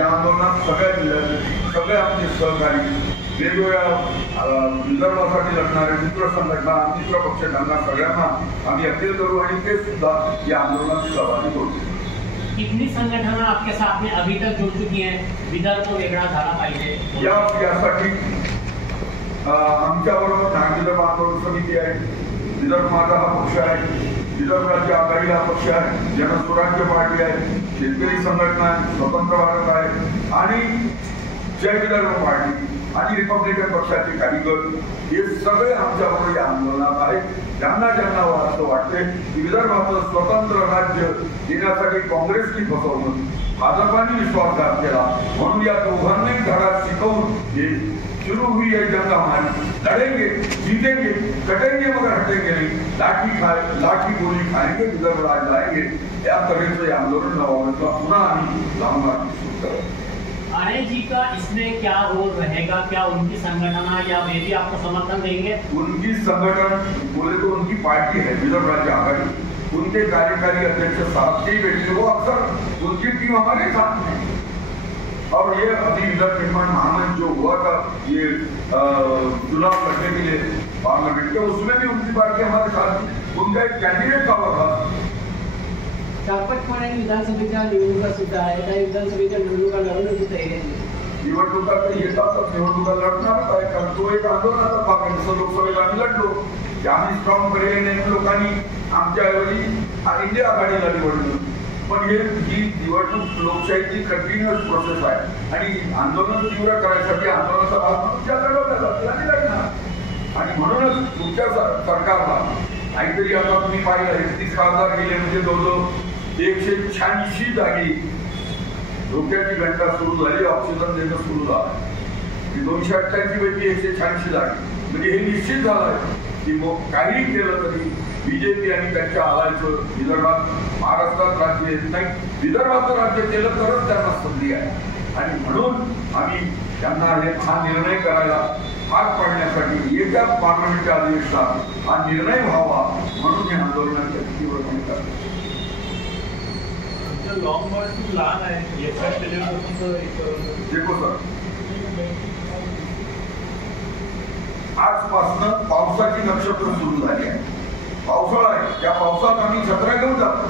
या आंदोलनात सगळ्या जिल्ह्यात सगळे आमचे सहकारी वेगवेगळ्या विदर्भासाठी लढणारे मित्र संघटना मित्र पक्षांना सगळ्यांना आम्ही अपील करू आणि ते सुद्धा या आंदोलनात सहभागी होतील. कितनी संगठन आपके साथ में अभी तक जुड़ चुकी हैं विदर्भ वेगळा झाला पाहिजे यासाठी आमच्याबरोबर विदर्भ आंदोलन समिती आहे, विदर्भ माझा हा पक्ष आहे, विदर्भ राज्य आघाडी हा पक्ष आहे, जनस्वराज्य पार्टी आहे, शेतकरी संघटना आहे, स्वतंत्र भारत आहे आणि जय विदर्भ पार्टी आणि रिपब्लिकन पक्षाचे काही गट हे सगळे आमच्याबरोबर या आंदोलनात आहेत. ज्यांना ज्यांना असं वाटते की विदर्भाचं स्वतंत्र राज्य देण्यासाठी काँग्रेसने फसवलं, भाजपाने विश्वासघात केला, म्हणून या दोघांनी धडा शिकवून हे शुरू हुई है जंग हमारी, लड़ेंगे जीतेंगे कटेंगे मगर हटेंगे नहीं, लाठी गोली खाएंगे विदर्भ राज लाएंगे या तऱ्हेचं आंदोलन नवाबला पुन्हा आम्ही लावणार सुरू करू. आर्य जी का इसमें क्या रोल रहेगा? क्या उनकी संगठन या वे भी आपको समर्थन देंगे? उनकी संगठन बोले तो उनकी पार्टी है विदर्भ राज्य आघाड़ी, उनके कार्यकारी अध्यक्ष साहब के बैठे वो अक्सर उनकी टीम हमारे साथ है. और ये अभी विदर्भ निर्माण महामंच जो हुआ था ये चुनाव लड़ने के लिए पार्लियामेंट के, उसमें भी उनकी पार्टी हमारे साथ, उनका एक कैंडिडेट का हुआ था. चापटपणे विधानसभेच्या निवडणुका सुद्धा आहे, त्या विधानसभेच्या निवडणुका लढवण्याची तयारी आहे. निवडणुका तर येतातच, निवडणुका लढणारच आहे कारण तो एक आंदोलनाचा भाग आहे. जसं लोकसभेला आम्ही लढलो, आम्ही स्ट्रॉंग केलेले लोकांनी आमच्या ऐवजी इंडिया आघाडीला निवडलं. पण ही निवडणूक लोकशाहीची कंटिन्युअस प्रोसेस आहे आणि आंदोलन तीव्र करायसाठी आंदोलनाचा भाग म्हणून ज्या लढवल्या जातील आणि लढणार. आणि म्हणूनच तुमच्या सरकारला काहीतरी आता तुम्ही पाहिलं 31 खासदार गेले म्हणजे जवळजवळ 186 जागी धोक्याची घंटा सुरू झाली, ऑक्सिजन देणं सुरू झालं. 288 पैकी 186 जागी म्हणजे हे निश्चित झालंय की काही केलं तरी बीजेपी आणि त्यांच्या आघाडीचं विदर्भात महाराष्ट्रात राज्य येत नाही. विदर्भाचं राज्य केलं तरच त्यांना संधी आहे आणि म्हणून आम्ही त्यांना हा निर्णय करायला भाग पाडण्यासाठी येत्या पार्लमेंटच्या अधिवेशनात हा निर्णय व्हावा म्हणून हे आंदोलनाच्या तीव्रपणे करतो. लॉंग मार्च खूप लहान आहे, देखो सर, आजपासून पावसाची नक्षत्र सुरू झाली आहे. पावसाळा आहे, त्या पावसात आम्ही छत्र्या घेऊन जातो.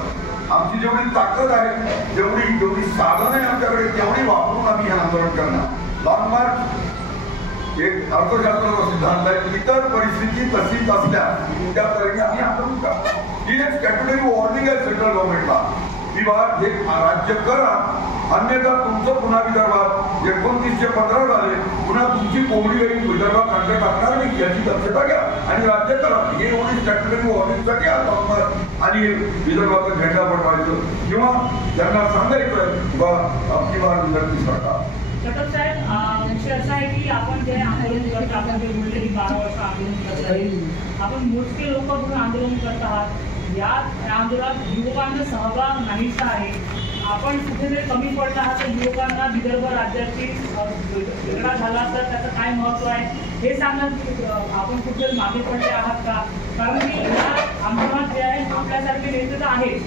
आमची जेवढी ताकद आहे, जेवढी साधन आहे आमच्याकडे तेवढी वापरून आम्ही हे आंदोलन करणार. लॉंग मार्च एक अर्थशास्त्राचा सिद्धांत आहे, इतर परिस्थिती तशीच असल्यास त्या तऱ्हेने आम्ही आंदोलन करतो. ही एक स्टॅट्युटरी वॉर्निंग आहे सेंट्रल गव्हर्नमेंटला, विभाग हे राज्य करा, अन्यथा तुमचं पुन्हा विदर्भात 2915 झाले, पुन्हा तुमची कोंबडी गाई विदर्भात कांटे टाकणार नाही याची दक्षता घ्या आणि राज्य करा. हे एवढी स्टॅट्युटरी वॉर्निंगसाठी आणि विदर्भाचा झेंडा पटवायचं किंवा त्यांना सांगायचं बा आपली बार विदर्भी सरकार. कटक साहेब, विषय असा आहे की आपण जे आंदोलन करतो, आपण जे बोलले की 12 वर्ष आंदोलन करत आहे, आपण मोजके लोक म्हणून आंदोलन करत आहात. या आंदोलनात युवकांचा सहभाग नाहीसा आहे. आपण कुठेतरी कमी पडला आहात तर युवकांना विदर्भ राज्याची वेगळा झाला तर त्याचं काय महत्व आहे हे सांगत आपण कुठेतरी मागे पडले आहात का? कारण की या आंदोलनात जे आहे आपल्यासारखे नेते तर आहेत,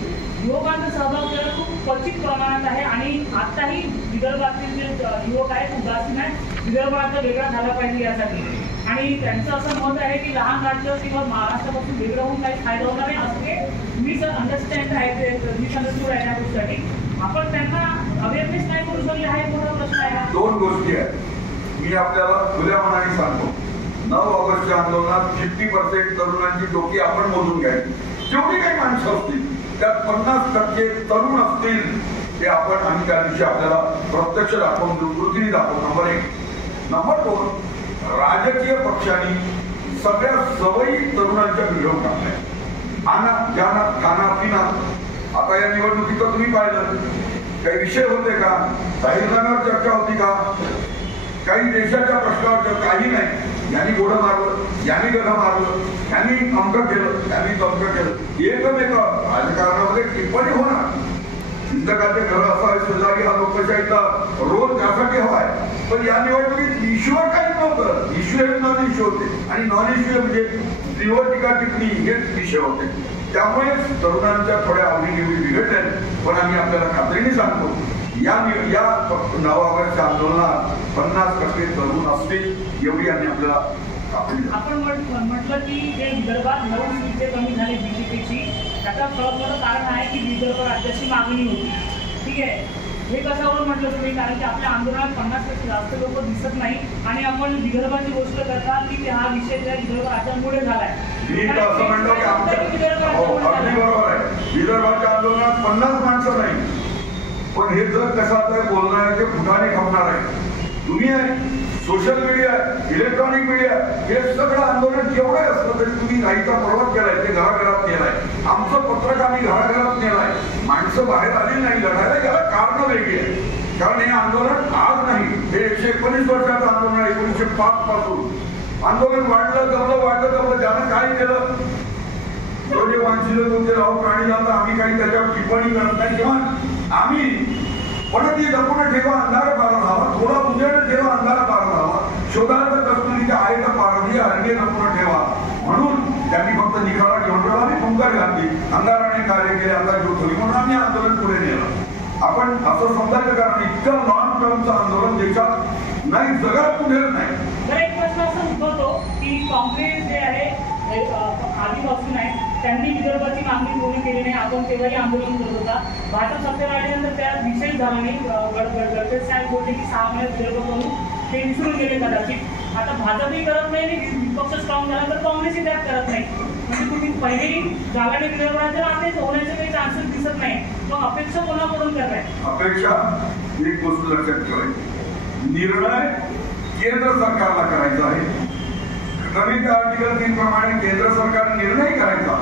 युवकांचा सहभाग त्याला खूप क्वचित प्रमाणात आहे आणि आताही विदर्भातील जे युवक आहेत उदासीन आहेत, विदर्भ राज्य वेगळा झाला पाहिजे यासाठी. आणि त्यांचं असं मत आहे की लहान राज्य किंवा महाराष्ट्रापासून वेगळं होऊन काही फायदा होणार नाही असं ते मिसअंडरस्टँड आहे, मिसअंडरस्टूड आहे त्या गोष्टीसाठी. आपण त्यांना अवेअरनेस नाही करू शकले हा एक मोठा प्रश्न आहे. दोन गोष्टी आहेत, मी आपल्याला खुल्या मनाने सांगतो. 9 ऑगस्टच्या आंदोलनात 50% तरुणांची डोकी आपण मोजून घ्यायची. जेवढी काही माणसं असतील त्यात 50% तरुण असतील ते आपण आम्ही त्या दिवशी आपल्याला प्रत्यक्ष दाखवून कृतीने दाखवू. नंबर 1. नंबर 2, राजकीय पक्षांनी सगळ्या सवयी तरुणांच्या बिघडवून टाकल्या. आना खाना पिना. आता या निवडणुकीचं तुम्ही पाहिलं, काही विषय होते का? जाहीरनाम्यावर चर्चा होती का? काही देशाच्या प्रश्नावर काही नाही. यांनी घोडं मारलं, यांनी गधं मारलं, यांनी अमकं केलं, यांनी तमकं केलं. एकमेक राजकारणामध्ये टिप्पणी होणार. चिंतकाचे घर असावे शेजारी हा लोकशाहीचा रोल त्यासाठी हवाय. पण या निवडणुकीत इश्यूवर काही नव्हतं. इश्यू हे नॉन इश्यू होते आणि नॉन इश्यू म्हणजे स्त्रीवर टीका टिप्पणी हेच विषय होते. त्यामुळे तरुणांच्या थोड्या आवडीनिवडी बिघडल्या. पण आम्ही आपल्याला खात्रीने सांगतो या 9 ऑगस्टच्या आंदोलनात 50% तरुण असतील एवढी आणि आपल्याला आपण म्हटलं की जे विदर्भात 9 सीट कमी झाले बीजेपीची, त्याचा सर्वात मोठं कारण आहे की विदर्भ राज्याची मागणी होती. ठीक आहे, हे कशावरून म्हटलं तुम्ही? कारण की आपल्या आंदोलनात 50% जास्त लोक दिसत नाही आणि आपण विदर्भाची गोष्ट करता की हा विषय त्या विदर्भ राज्यामुळे झालाय. मी असं म्हणतो की आमच्या अगदी बरोबर आहे, विदर्भाच्या आंदोलनात 50 माणसं नाही, पण हे जर कसं आता बोलणारे फुटाने खपणार आहे. तुम्ही आहे, सोशल मीडिया, इलेक्ट्रॉनिक मीडिया, हे सगळं आंदोलन जेवढे असलं तरी तुम्ही राईचा पर्वत केलाय, ते घराघरात नेलाय. आमचं पत्रक आम्ही घराघरात नेलाय. माणसं बाहेर आली नाही लढायला, याला कारण वेगळी आहे. कारण हे आंदोलन आज नाही, हे 119 वर्षाचं आंदोलन आहे. 1905 पासून आंदोलन वाढलं जमलं. ज्यानं काय केलं जे वांछिलं तुमचे राहू प्राणी जातं, आम्ही काही त्याच्यावर टिप्पणी करत नाही. किंवा आम्ही पण ती जपून ठेवा अंधार पार राहावा, थोडा उजेड ठेवा अंधार पार राहावा, शोधार्थ कस्तुरीच्या आईला पारधी हरणे जपून ठेवा. म्हणून त्यांनी फक्त निखाडा घेऊन ठेवला, आम्ही फुंकार घातली, अंधाराने कार्य केले, अंधार घेऊन ठेवली, म्हणून आम्ही आंदोलन पुढे नेलं. आपण असं समजायचं कारण इतकं लॉंग टर्मचं आंदोलन देशात नाही, जगात कुठेच नाही. तर एक प्रश्न असा उद्भवतो की काँग्रेस जे आहे आधीपासून आहे, त्यांनी विदर्भाची मागणी पूर्ण केली नाही. आपण तेव्हाही आंदोलन करत होता. भाजप सत्तेवर आल्यानंतर त्या विषय झाला नाही. गडकरी साहेब बोलले की 6 महिन्यात विदर्भ करून ते विसरून गेले कदाचित. आता भाजपही करत नाही आणि विपक्ष स्ट्रॉंग झाला तर काँग्रेसही त्यात करत नाही. म्हणजे तुम्ही पहिलेही झाला नाही विदर्भात, तर आता होण्याचे काही चान्सेस दिसत नाही. मग अपेक्षा कोणाकडून करताय? अपेक्षा एक गोष्ट लक्षात ठेवायची, निर्णय केंद्र सरकारला करायचा आहे. नवीन आर्टिकल 3 प्रमाणे केंद्र सरकार निर्णय करायचा,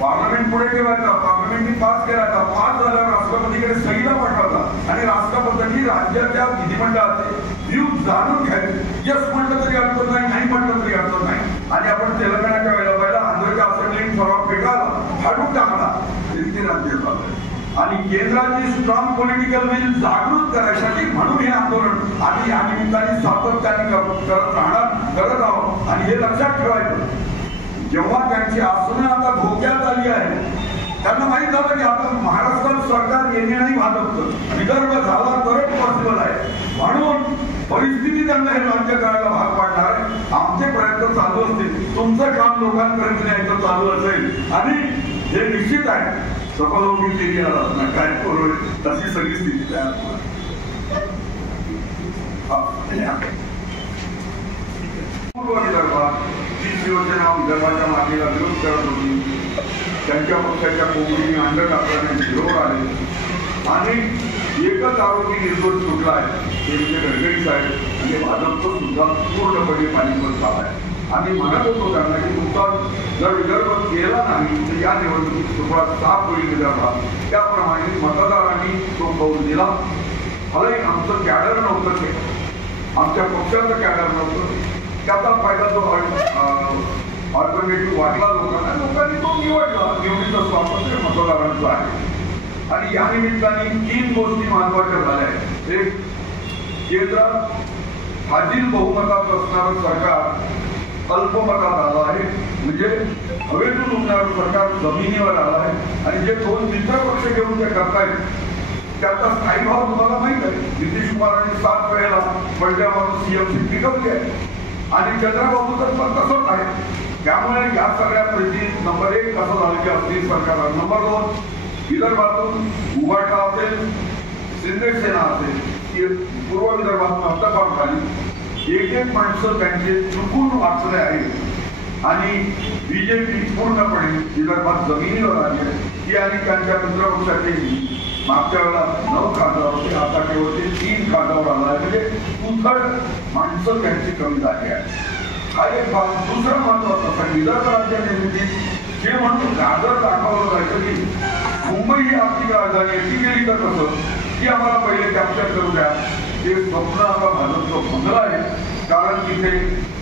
पार्लमेंट पुढे ठेवायचा, पार्लमेंटने पास करायचा, पास झाल्यावर राष्ट्रपतीकडे सहीला पाठवायचा आणि राष्ट्रपतींनी राज्याच्या विधिमंडळाचे व्ह्यू जाणून घ्यायचे. यस म्हटलं तरी अडचण नाही, नाही म्हटलं तरी अडचण नाही. आणि आपण तेलंगणाच्या वेळेला पहिला आंध्रच्या असेंब्लीने ठराव फेटाळला, फाडून टाकला, ते राज्य झालं. आणि केंद्राची स्ट्रॉंग पॉलिटिकल विल जागृत करायसाठी म्हणून हे आंदोलन आम्ही या निमित्ताने सातत्याने करत आहोत. आणि हे लक्षात ठेवायचं, जेव्हा त्यांची आसनं आता धोक्यात आली आहे, त्यांना माहीत झालं की आता महाराष्ट्रात सरकार येणे नाही भाजपचं, विदर्भ झाला तरच पॉसिबल आहे. म्हणून परिस्थिती त्यांना हे राज्य करायला भाग पाडणार आहे. आमचे प्रयत्न चालू असतील, तुमचं काम लोकांपर्यंत न्यायचं चालू असेल आणि हे निश्चित आहे सफलोगी केली काय करू तशी सगळी स्थिती तयार विदर्भात जी शिवसेना विदर्भाच्या मागणीला विरोध करत होती, त्यांच्या पक्षाच्या कोकणीने अंड टाकल्याने विरोध आले आणि एकच आरोपी निर्दोष सुटला आहे, ते म्हणजे गडकरी साहेब. आणि भाजपचं सुद्धा पूर्णपणे पाणीपत झाला आहे. आम्ही म्हणत होतो त्यांना की तुमचा जर विदर्भ केला नाही तर या निवडणुकीत तुम्हाला साफ होईल विदर्भात. त्याप्रमाणे मतदारांनी तो कौल दिला. मलाही आमचं कॅडर नव्हतं, ते आमच्या पक्षाचं कॅडर नव्हतं. त्याचा फायदा जो ऑल्टरनेटिव्ह वाटला लोकांनी तो निवडला. निवडीचं स्वातंत्र्य मतदारांचं आहे. आणि या निमित्ताने 3 गोष्टी महत्वाच्या झाल्या आहेत. एक, केंद्रात फाजील बहुमतात असणारं सरकार अल्पमतात आलं आहे, म्हणजे हवेतून उडणारं सरकार जमिनीवर आलं आहे. आणि जे 2 मित्र पक्ष घेऊन ते करतायत त्याचा स्थायी भाव तुम्हाला माहित आहे. नितीश कुमारांनी 7 वेळेला पडद्यावरून सीएमसी टिकवली आहे आणि चंद्रबाबूचं पण तसंच आहे. त्यामुळे या सगळ्या परिस्थितीत नंबर 1 कसं झालं की अस्थिर सरकार, नंबर 2 विदर्भातून उभाटा असेल, शिंदे सेना असेल, पूर्व विदर्भातून हद्दपार झाली. एक माणसं त्यांचे चुकून वाचले आहेत आणि बीजेपी पूर्णपणे विदर्भात जमिनीवर आली आहे. ती आणि त्यांच्या मित्रपक्षाचे मागच्या वेळेला 9 खासदार होते, आता केवळ ते 3 खासदार आला आहे. म्हणजे 2/3 माणसं त्यांची कमी झाली आहे. हा एक भाग. दुसरा महत्वाचा विदर्भ राज्य निर्मितीत जे म्हणून गाजर दाखवलं जायचं की मुंबई ही आर्थिक राजधानी आहे, ती गेली तर कसं, ती आम्हाला पहिले कॅप्चर करू द्या. ते स्वप्न आता भाजपचं भंगलं आहे. कारण तिथे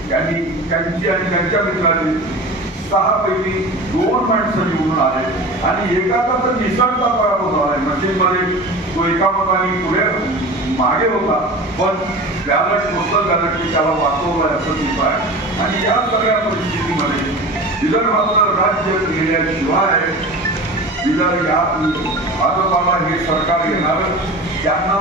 त्यांनी त्यांची आणि त्यांच्या मित्रांनी 6 पैकी 2 माणसं निवडून आले आणि एकाचा तर निसटता पराभव झालाय. मशीनमध्ये तो एका मताने पुढे मागे होता, पण बॅलट पोस्टल बॅलटने त्याला वाचवलाय असं दिसत आहे. आणि या सगळ्या परिस्थितीमध्ये विदर्भाचं राज्य गेल्याशिवाय भाजपाला हे सरकार येणार ज्यांना